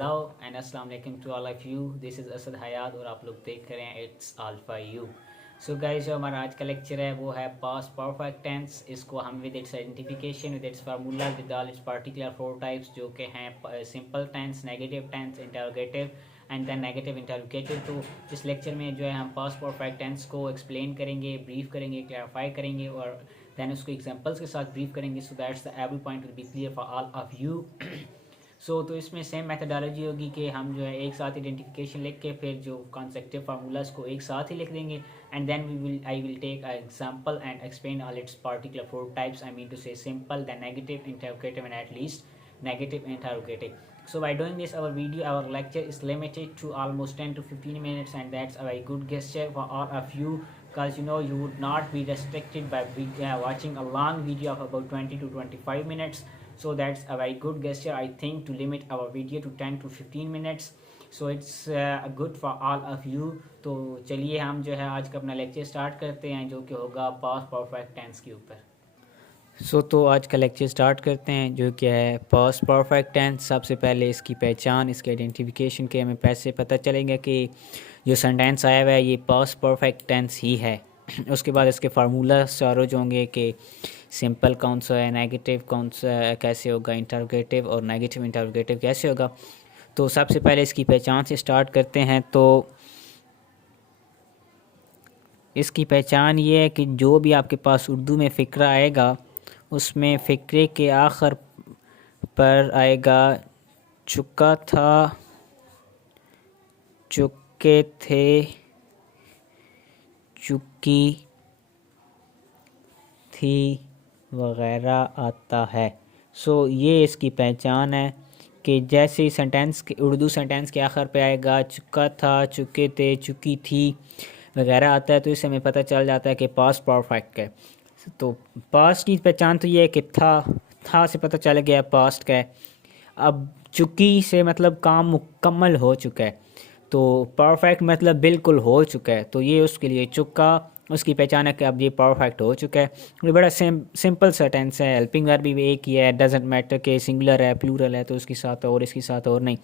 Hello and अस्सलाम वालेकुम to all of you. This is Asad Hayat और आप लोग देख रहे हैं it's all for you. So guys, जो हमारा आज का लेक्चर है वो है पास्ट परफेक्ट टेंस। इसको हम with its identification, with its formula, with all its particular 4 types जो कि हैं simple tense, negative tense, interrogative and then negative interrogative. तो इस लेक्चर में जो है हम पास्ट परफेक्ट टेंस को एक्सप्लेन करेंगे, ब्रीफ करेंगे, क्लैरिफाई करेंगे और दैन उसको एग्जांपल्स के साथ ब्रीफ करेंगे। So that's the every point will be clear for all of you. तो इसमें सेम मेथडोलॉजी होगी कि हम जो है एक साथ आइडेंटिफिकेशन लिख के फिर जो कॉन्सेप्टिव फार्मूलाज को एक साथ ही लिख देंगे and then I will take a example and explain all its particular 4 types. I mean to say simple, then negative, interrogative and at least negative interrogative. So by doing this, our lecture is limited to almost 10 to 15 minutes, and that's a very good gesture for all of you, because you would not be restricted by watching a long video of about 20 to 25 minutes. So that's a very good gesture, I think, to limit our video to 10 to 15 minutes. So it's good for all of you. तो चलिए हम जो है आज का अपना lecture start करते हैं, जो कि होगा पास्ट परफेक्ट टेंस के ऊपर। तो आज का लेक्चर स्टार्ट करते हैं, जो कि है पास्ट परफेक्ट टेंस। सबसे पहले इसकी पहचान, इसके आइडेंटिफिकेशन के हमें पैसे पता चलेंगे कि जो सेंटेंस आया हुआ है ये पास्ट परफेक्ट टेंस ही है। उसके बाद इसके फार्मूला चारों जो होंगे कि सिंपल कौन सा है, नेगेटिव कौन सा है, कैसे होगा, इंटरोगेटिव और नेगेटिव इंटरोगेटिव कैसे होगा। तो सबसे पहले इसकी पहचान से स्टार्ट करते हैं। तो इसकी पहचान ये है कि जो भी आपके पास उर्दू में फ़िक्रा आएगा उसमें फ़िक्रे के आखिर पर आएगा चुका था, चुके थे, चुकी थी वगैरह आता है। ये इसकी पहचान है कि जैसे ही सेंटेंस के उर्दू सेंटेंस के आखिर पे आएगा चुका था, चुके थे, चुकी थी वगैरह आता है, तो इससे हमें पता चल जाता है कि पास्ट परफेक्ट है। तो पास्ट की पहचान तो ये है कि था से पता चल गया पास्ट का है। अब चुकी से मतलब काम मुकम्मल हो चुका है, तो परफेक्ट मतलब बिल्कुल हो चुका है। तो ये उसके लिए चुका, उसकी पहचान है कि अब ये परफेक्ट हो चुका है। ये बड़ा सिंपल सा टेंस है। हेल्पिंग वर्ब भी एक ही है, डजेंट मैटर के सिंगुलर है, प्लूरल है तो उसके साथ और इसके साथ और नहीं।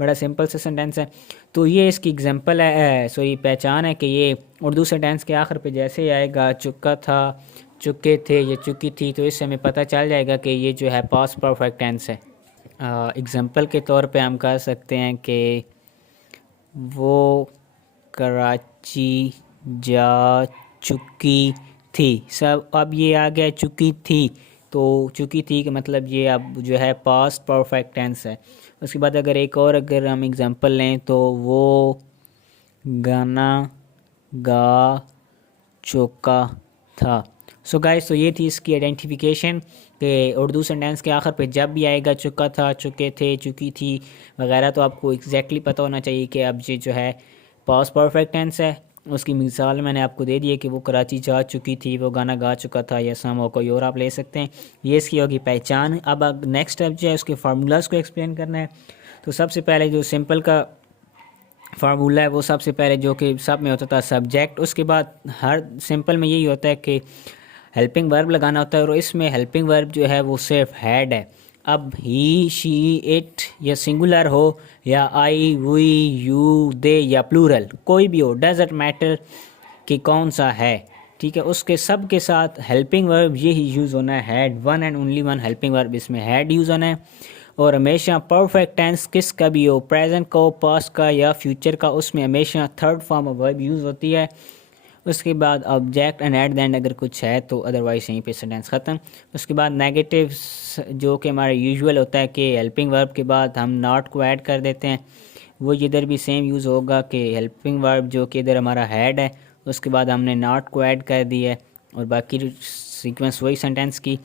बड़ा सिंपल सा सेंटेंस है। तो ये इसकी एग्जांपल है, ये पहचान है कि ये उर्दू सेंटेंस के आखिर पे जैसे ही आएगा चुका था, चुके थे या चुकी थी, तो इससे हमें पता चल जाएगा कि ये जो है पास्ट परफेक्ट टेंस है। एग्जांपल के तौर पे हम कह सकते हैं कि वो कराची जा चुकी थी। सब अब ये आ गया चुकी थी, तो चुकी थी का मतलब ये अब जो है पास्ट परफेक्ट टेंस है। उसके बाद अगर हम एग्जांपल लें तो वो गाना गा चुका था। गाइस, तो ये थी इसकी आइडेंटिफिकेशन कि उर्दू सेंटेंस के आखिर पे जब भी आएगा चुका था, चुके थे, चुकी थी वगैरह, तो आपको एग्जैक्टली पता होना चाहिए कि अब ये जो है पास्ट परफेक्ट टेंस है। उसकी मिसाल मैंने आपको दे दी है कि वो कराची जा चुकी थी, वो गाना गा चुका था, या सम और कोई और आप ले सकते हैं। ये इसकी होगी पहचान। अब नेक्स्ट स्टेप जो है उसके फार्मूलाज को एक्सप्लेन करना है। तो सबसे पहले जो सिंपल का फार्मूला है वो सबसे पहले जो कि सब में होता था सब्जेक्ट। उसके बाद हर सिंपल में यही होता है कि हेल्पिंग वर्ब लगाना होता है, और इसमें हेल्पिंग वर्ब जो है वो सिर्फ हैड है। अब ही, शी, इट या सिंगुलर हो या आई, वी, यू, दे या प्लूरल, कोई भी हो, डजंट मैटर कि कौन सा है, ठीक है। उसके सब के साथ हेल्पिंग वर्ब ये ही यूज़ होना है, had, one and only one helping verb इसमें हैड यूज़ होना है। और हमेशा परफेक्ट टेंस किसका भी हो, प्रेजेंट का हो, पास्ट का या फ्यूचर का, उसमें हमेशा third form of verb use होती है। उसके बाद object and at the and अगर कुछ है तो अदरवाइज यहीं पे सेंटेंस ख़त्म। उसके बाद नेगेटिव जो कि हमारा यूजुअल होता है कि हेल्पिंग वर्ब के बाद हम नॉट को ऐड कर देते हैं, वो इधर भी सेम यूज़ होगा कि हेल्पिंग वर्ब जो कि इधर हमारा हैड है, उसके बाद हमने नॉट को ऐड कर दिया है, और बाकी सीक्वेंस वही सेंटेंस की।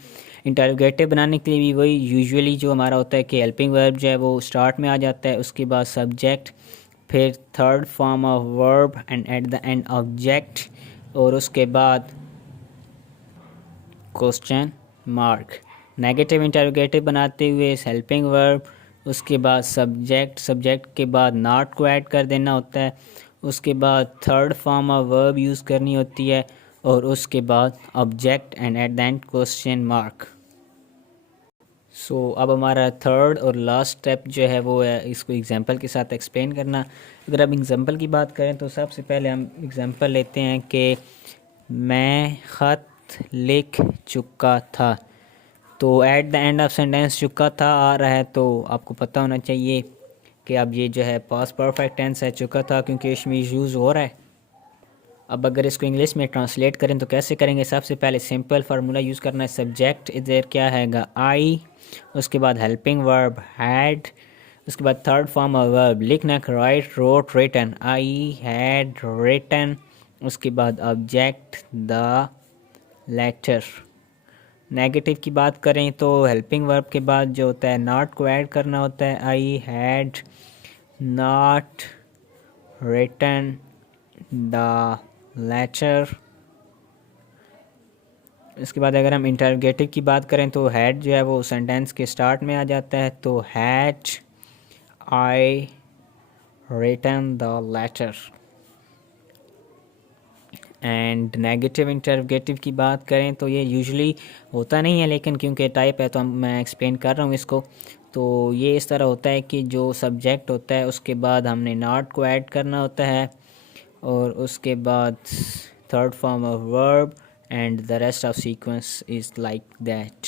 इंटरोगेटिव बनाने के लिए भी वही यूजुअली जो हमारा होता है कि हेल्पिंग वर्ब जो है वो स्टार्ट में आ जाता है, उसके बाद सब्जेक्ट, फिर third form of verb and at the and object, और उसके बाद क्वेश्चन मार्क। नेगेटिव इंटरोगेटिव बनाते हुए हेल्पिंग वर्ब, उसके बाद सब्जेक्ट के बाद नॉट को ऐड कर देना होता है, उसके बाद third form of verb use करनी होती है, और उसके बाद object and at the and question mark. अब हमारा थर्ड और लास्ट स्टेप जो है वो है इसको एग्जांपल के साथ एक्सप्लेन करना। अगर हम एग्जांपल की बात करें तो सबसे पहले हम एग्जांपल लेते हैं कि मैं ख़त लिख चुका था। तो eight the end of sentence चुका था आ रहा है, तो आपको पता होना चाहिए कि अब ये जो है पास्ट परफेक्ट टेंस है, चुका था, क्योंकि इसमें यूज़ हो रहा है। अब अगर इसको इंग्लिश में ट्रांसलेट करें तो कैसे करेंगे? सबसे पहले सिंपल फार्मूला यूज़ करना है। सब्जेक्ट इधर क्या हैगा? आई, उसके बाद हेल्पिंग वर्ब हैड, उसके बाद थर्ड फॉर्म ऑफ वर्ब लिखना है write, wrote, written. I had written. उसके बाद ऑब्जेक्ट द लेटर। नेगेटिव की बात करें तो हेल्पिंग वर्ब के बाद जो होता है नॉट को ऐड करना होता है। I had not written the letter. इसके बाद अगर हम इंटरोगेटिव की बात करें तो हैड जो है वो सेंटेंस के स्टार्ट में आ जाता है। तो had I written the letter. And negative interrogative की बात करें तो ये यूजुअली होता नहीं है, लेकिन क्योंकि टाइप है तो मैं एक्सप्लेन कर रहा हूँ इसको। तो ये इस तरह होता है कि जो सब्जेक्ट होता है उसके बाद हमने नॉट को ऐड करना होता है, और उसके बाद third form of verb and the rest of sequence is like that.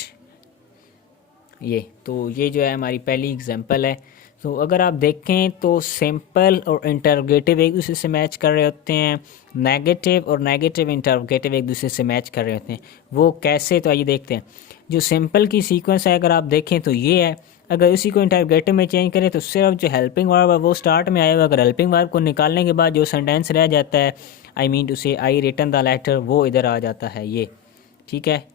ये जो है हमारी पहली एग्जांपल है। तो अगर आप देखें तो सिंपल और इंटरोगेटिव एक दूसरे से मैच कर रहे होते हैं, नेगेटिव और नेगेटिव इंटरोगेटिव एक दूसरे से मैच कर रहे होते हैं। वो कैसे? तो आइए देखते हैं। जो सिंपल की सीक्वेंस है अगर आप देखें तो ये है। अगर इसी को इंटरोगेटिव में चेंज करें तो सिर्फ जो हेल्पिंग वर्ब है वो स्टार्ट में आएगा। अगर हेल्पिंग वर्ब को निकालने के बाद जो सेंटेंस रह जाता है, आई मीन टू से आई रिटन द लेटर, वो इधर आ जाता है ये, ठीक है।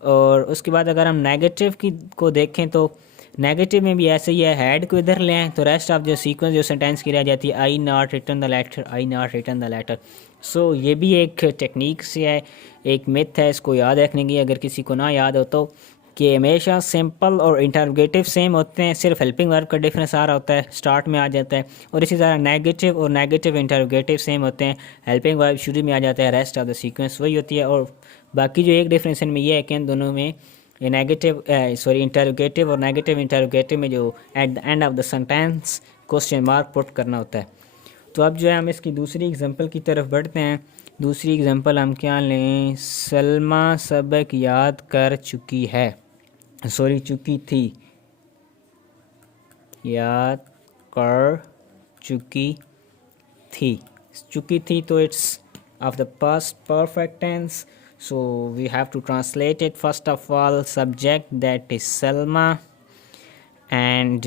और उसके बाद अगर हम नेगेटिव की को देखें तो नेगेटिव में भी ऐसे ही है, हैड को इधर ले आएँ तो रेस्ट ऑफ जो सीक्वेंस जो सेंटेंस की रह जाती है I not written the letter, I not written the letter. So ये भी एक टेक्निक से है, एक मिथ है, इसको याद रखने की अगर किसी को ना याद हो तो, कि हमेशा सिंपल और इंटरोगेटिव सेम होते हैं, सिर्फ हेल्पिंग वर्ब का डिफरेंस आ रहा होता है, स्टार्ट में आ जाता है। और इसी तरह नेगेटिव और नेगेटिव इंटरोगेटिव सेम होते हैं, हेल्पिंग वर्ब शुरू में आ जाता है, रेस्ट ऑफ द सीक्वेंस वही होती है। और बाकी जो एक डिफरेंस इनमें ये है कि इन दोनों में ये नेगेटिव इंटरोगेटिव और नेगेटिव इंटरोगेटिव में जो eight the end of the sentence question mark put करना होता है। तो अब जो है हम इसकी दूसरी एग्जांपल की तरफ बढ़ते हैं। दूसरी एग्जांपल हम क्या लें? सलमा सबक याद कर चुकी है, चुकी थी, याद कर चुकी थी तो it's of the past perfect tense, so we have to translate it. First of all, subject that is Salma, and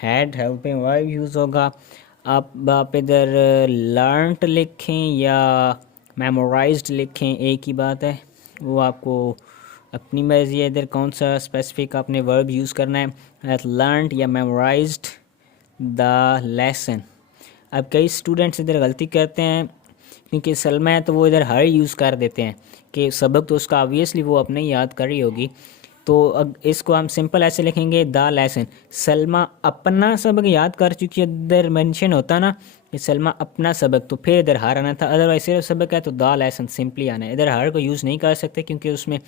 had helping verb use होगा। आप इधर learnt लिखें या memorized लिखें, एक ही बात है, वो आपको अपनी मर्ज़ी है इधर कौन सा स्पेसिफिक आपने वर्ब यूज़ करना है, learnt या memorized the lesson। अब कई स्टूडेंट्स इधर गलती करते हैं, क्योंकि सलमा है तो वो इधर हर यूज़ कर देते हैं कि सबक तो उसका ऑब्वियसली वो अपने याद कर रही होगी। तो अब इसको हम सिंपल ऐसे लिखेंगे, द लेसन। सलमा अपना सबक याद कर चुकी है, इधर मेंशन होता ना कि सलमा अपना सबक, तो फिर इधर हर आना था। अदरवाइज सिर्फ सबक है तो द लेसन सिंपली आना है। इधर हर को यूज़ नहीं कर सकते क्योंकि उसमें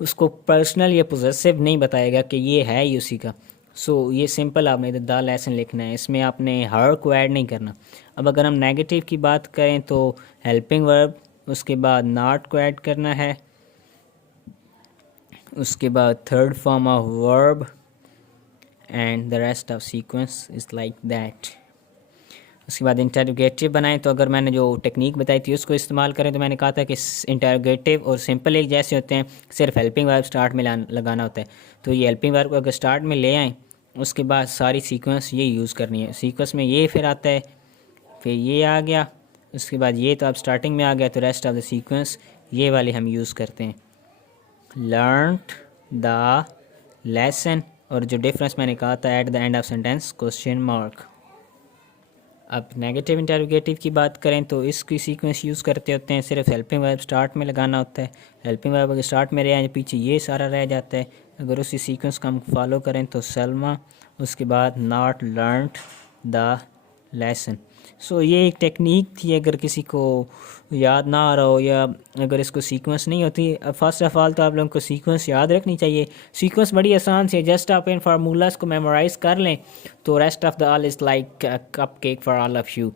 उसको पर्सनल या पोजेसिव नहीं बताएगा कि ये है ही उसी का। ये सिंपल आपने इधर द लेसन लिखना है, इसमें आपने हर को ऐड नहीं करना। अब अगर हम नेगेटिव की बात करें तो हेल्पिंग वर्ब, उसके बाद नॉट को ऐड करना है, उसके बाद third form of verb and the rest of sequence is like that. उसके बाद इंटरोगेटिव बनाएं तो अगर मैंने जो टेक्निक बताई थी उसको इस्तेमाल करें तो मैंने कहा था कि इंटरोगेटिव और सिंपल एक जैसे होते हैं, सिर्फ हेल्पिंग वर्ब स्टार्ट में लगाना होता है। तो ये हेल्पिंग वर्ब को अगर स्टार्ट में ले आएँ उसके बाद सारी सीक्वेंस ये यूज़ करनी है। सीक्वेंस में ये फिर आता है, फिर ये आ गया, उसके बाद ये तो अब स्टार्टिंग में आ गया, तो रेस्ट ऑफ द सीक्वेंस ये वाले हम यूज़ करते हैं, लर्नड द लेसन। और जो डिफरेंस मैंने कहा था eight the end of sentence question mark. अब नेगेटिव इंटरोगेटिव की बात करें तो इसकी सीक्वेंस यूज़ करते होते हैं, सिर्फ हेल्पिंग वर्ब स्टार्ट में लगाना होता है। हेल्पिंग वर्ब अगर स्टार्ट में रहे पीछे ये सारा रह जाता है। अगर उसी सीक्वेंस को हम फॉलो करें तो सलमा, उसके बाद नॉट लर्नड द लेसन। सो ये एक टेक्निक थी, अगर किसी को याद ना आ रहा हो या अगर इसको सीक्वेंस नहीं होती, फर्स्ट ऑफ ऑल तो आप लोगों को सीक्वेंस याद रखनी चाहिए। सीक्वेंस बड़ी आसान सी है, जस्ट आप इन फार्मूलाज को मेमोराइज कर लें तो rest of the all is like cup cake for all of you.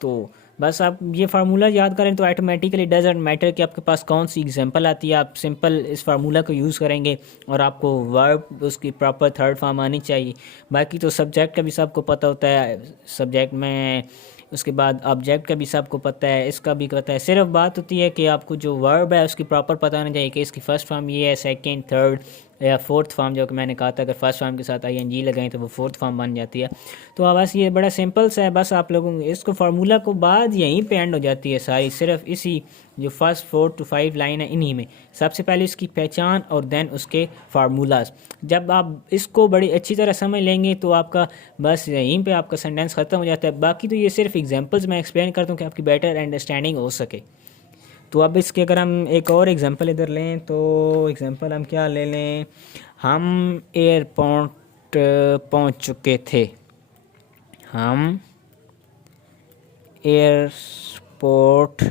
तो बस आप ये फार्मूला याद करें तो ऑटोमेटिकली डजंट मैटर कि आपके पास कौन सी एग्जांपल आती है, आप सिंपल इस फार्मूला को यूज़ करेंगे और आपको वर्ब उसकी प्रॉपर थर्ड फॉर्म आनी चाहिए। बाकी तो सब्जेक्ट का भी सबको पता होता है, सब्जेक्ट में उसके बाद ऑब्जेक्ट का भी सबको पता है, इसका भी पता है। सिर्फ बात होती है कि आपको जो वर्ब है उसकी प्रॉपर पता होना चाहिए कि इसकी फर्स्ट फॉर्म ये है, सेकंड, थर्ड या फोर्थ फॉर्म, जो कि मैंने कहा था अगर फर्स्ट फॉर्म के साथ आईएनजी लगाएं तो वो फोर्थ फॉर्म बन जाती है। तो बस ये बड़ा सिंपल सा है, बस आप लोगों इसको फार्मूला को बाद यहीं पे एंड हो जाती है सारी, सिर्फ इसी जो फर्स्ट 4 to 5 लाइन है इन्हीं में। सबसे पहले इसकी पहचान और देन उसके फार्मूलाज। जब आप इसको बड़ी अच्छी तरह समझ लेंगे तो आपका बस यहीं पे आपका सेंटेंस ख़त्म हो जाता है। बाकी तो ये सिर्फ एग्जांपल्स मैं एक्सप्लेन करता हूँ कि आपकी बेटर अंडरस्टैंडिंग हो सके। तो अब इसके अगर हम एक और एग्जांपल इधर लें तो एग्जांपल हम क्या ले लें, हम एयरपोर्ट पहुंच चुके थे, हम एयरपोर्ट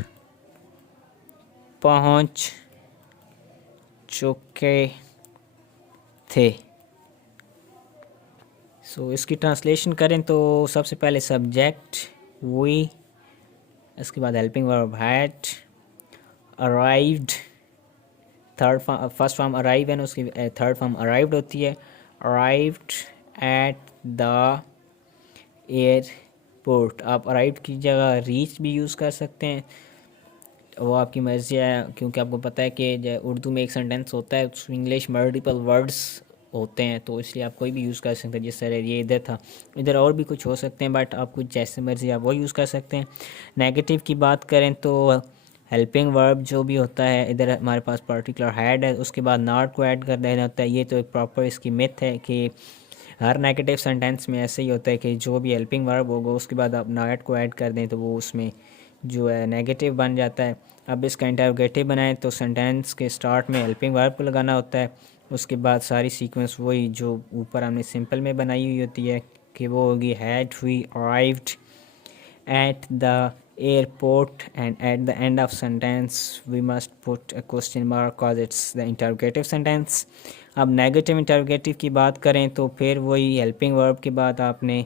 पहुंच चुके थे। सो इसकी ट्रांसलेशन करें तो सबसे पहले सब्जेक्ट वी, इसके बाद helping verb had, arrived, third form first form arrive है ना, उसकी थर्ड फॉर्म अराइव्ड होती है, अराइव्ड एट द एयरपोर्ट। आप अराइव्ड की जगह रीच भी यूज़ कर सकते हैं, वो आपकी मर्ज़ी है, क्योंकि आपको पता है कि उर्दू में एक सेंटेंस होता है उसमें इंग्लिश मल्टीपल वर्ड्स होते हैं, तो इसलिए आप कोई भी यूज़ कर सकते हैं। जिस तरह ये इधर था, इधर और भी कुछ हो सकते हैं, बट आप कुछ जैसे मर्ज़ी आप वो यूज़ कर सकते हैं। नेगेटिव की बात करें तो हेल्पिंग वर्ब जो भी होता है, इधर हमारे पास पर्टिकुलर हैड है, उसके बाद नॉट को ऐड कर देना होता है। ये तो एक प्रॉपर इसकी मिथ है कि हर नेगेटिव सेंटेंस में ऐसे ही होता है कि जो भी हेल्पिंग वर्ब होगा उसके बाद आप नॉट को ऐड कर दें तो वो उसमें जो है नेगेटिव बन जाता है। अब इसका इंटरोगेटिव बनाएं तो सेंटेंस के स्टार्ट में हेल्पिंग वर्ब को लगाना होता है, उसके बाद सारी सीक्वेंस वही जो ऊपर हमने सिंपल में बनाई हुई होती है कि वो होगी had we arrived at the airport, and at the end of sentence we must put a question mark cause it's the interrogative sentence। अब नेगेटिव इंटरोगेटिव की बात करें तो फिर वही हेल्पिंग वर्ब के बाद आपने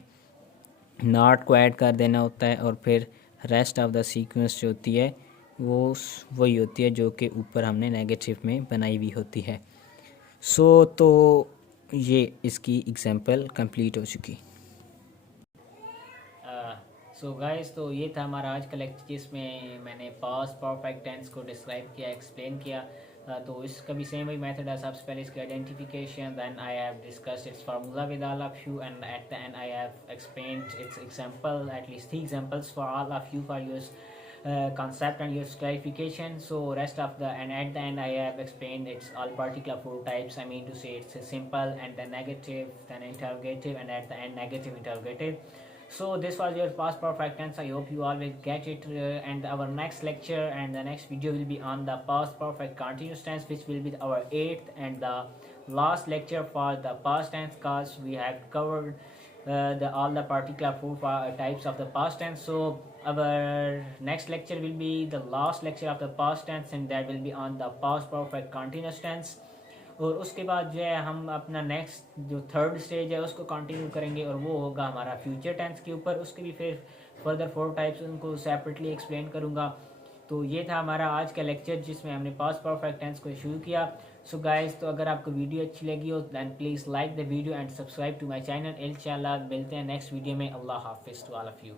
नॉट को ऐड कर देना होता है और फिर रेस्ट ऑफ द सीक्वेंस जो होती है वो वही होती है जो कि ऊपर हमने नेगेटिव में बनाई हुई होती है। तो ये इसकी एग्जांपल कंप्लीट हो चुकी। सो गाइस, तो ये था हमारा आज का लेक्चर जिसमें मैंने पास्ट परफेक्ट टेंस को डिस्क्राइब किया, एक्सप्लेन किया। तो इसका भी सेम वही मेथड है, सबसे पहले इसकी identification, then I have discussed its formula with all of you, and at the end I have explained its example, at least 3 examples for all of you for your concept and your clarification. So rest of the, and at the end I have explained it's all particular 4 types. I mean to say it's a simple and then negative, then interrogative, and at the end negative interrogative. So this was your past perfect tense. I hope you all will get it, and our next lecture and the next video will be on the past perfect continuous tense, which will be our 8th and the last lecture for the past tense, cause we have covered all the particular 4 types of the past tense. So our next lecture will be the last lecture of the past tense, and that will be on the past perfect continuous tense। और उसके बाद जो है हम अपना next जो third stage है उसको कंटिन्यू करेंगे, और वो होगा हमारा फ्यूचर टेंस के ऊपर। उसके भी फिर फर्दर 4 टाइप्स उनको सेपरेटली एक्सप्लेन करूँगा। तो ये था हमारा आज का लेक्चर जिसमें हमने पास्ट परफेक्ट टेंस को शुरू किया। सो गाइस, तो अगर आपको वीडियो अच्छी लगी हो then please like the video and subscribe to my channel. इंशाल्लाह मिलते हैं नेक्स्ट वीडियो में। अल्लाह हाफिज़ टू ऑल ऑफ यू।